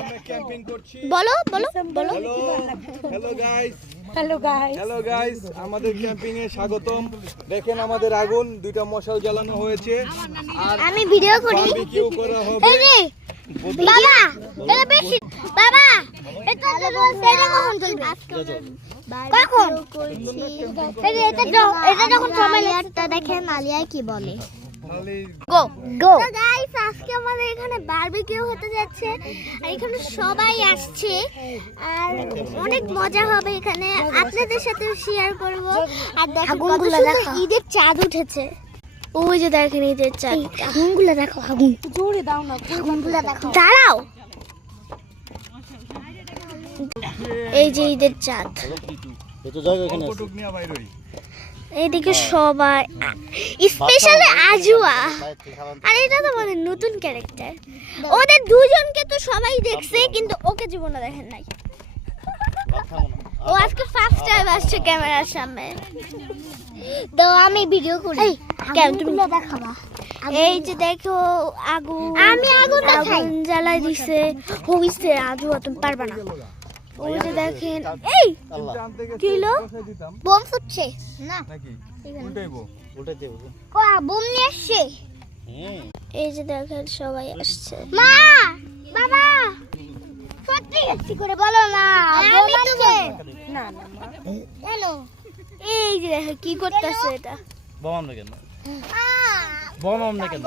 আমরা ক্যাম্পিং করছি। বলো বলো বলো। হ্যালো গাইস, আমাদের ক্যাম্পিং এ স্বাগতম। দেখেন আমাদের আগুন, দুইটা মশাল জ্বালানো হয়েছে আর আমি ভিডিও করি। বারবিকিউ করা হবে। এই রে বাবা, এটা বেশি বাবা, এটা কখন চলবে? কখন? এটা যখন সময় লাগছে। দেখেন আলিয়া কি বলে। গো গো গাইস, আজকে আমাদের এখানে বারবিকিউ হতে যাচ্ছে আর এখানে সবাই আসছে আর অনেক মজা হবে এখানে, আপনাদের সাথে শেয়ার করব। আর দেখেন কত সুন্দর ঈদের চাঁদ উঠেছে। ওই যে দেখেন ঈদের চাঁদ। আগুনগুলো দেখো, আগুন জোরে দাও না, আগুনগুলো দেখো। দাঁড়াও, এই যে ঈদের চাঁদ। এইদিকে সবাই, স্পেশালি আজুয়া। আর এটা তো আমাদের নতুন ক্যারেক্টার। ওদের দুজনকে তো সবাই দেখছে কিন্তু ওকে জীবনে দেখেন নাই। ও আজকে ফার্স্ট টাইম আসছে ক্যামেরার সামনে। তো আমি ভিডিও করি, কেন তুমি দেখাবা? এই যে দেখো আগুন, আমি আগুন জ্বালাই দিছে। হইছে আজুয়া, তুমি পারবা না। ওই যে দেখেন, এই কিলো বোম ফুটছে না নাকি? উল্টাইবো, উল্টাইতে হবে। কোয়া বোম নিয়ে আসছে। এই যে দেখেন সবাই আসছে। মা বাবা সত্যি সত্যি করে বলো না, আমি তো না না মা কেন? এই যে দেখো কি করতেছে এটা। বোম আমনে কেন? বোম আমনে কেন?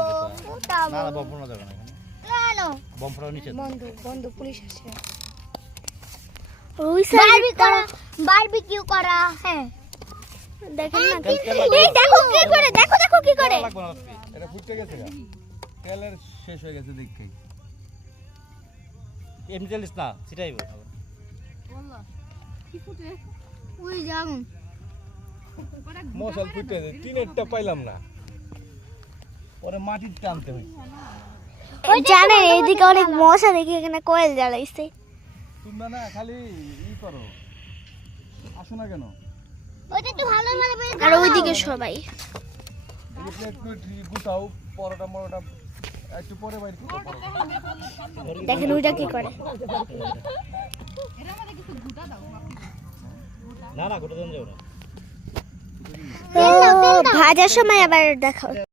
না না বোম ফোড়া যাবে না। না না বোম ফোড়া নিচে বন্ধু বন্ধু পুলিশ আসছে। ওই সাইড বারবিকিউ করা। হ্যাঁ দেখেন না, এই দেখো কি করে, দেখো দেখো কি করে। এটা ফুটতে গেছে গা, তেলের শেষ হয়ে গেছে দেখি। এমনি তেলিস না, ছিটাইবো। আল্লাহ কি ফুটে, ওই যাম মশাল ফুটে গেছে, টিনেরটা পাইলাম না, পরে মাটির টানতে হয়। ওই জানেন এইদিকে অনেক মশা দেখি, এখানে কয়েল জ্বালাইছে। তোমরা না খালি ই করো, আসো না কেন? ওইটা একটু ভালো ভালো করে। আর ওইদিকে সবাই এই প্লেট প্লেট গুছাও, পরোটা মরোটা একটু পরে বাইরে করো। দেখেন ওইটা কি করে। না না গোটা দেন যাও না। ভাজার সময় আবার দেখো।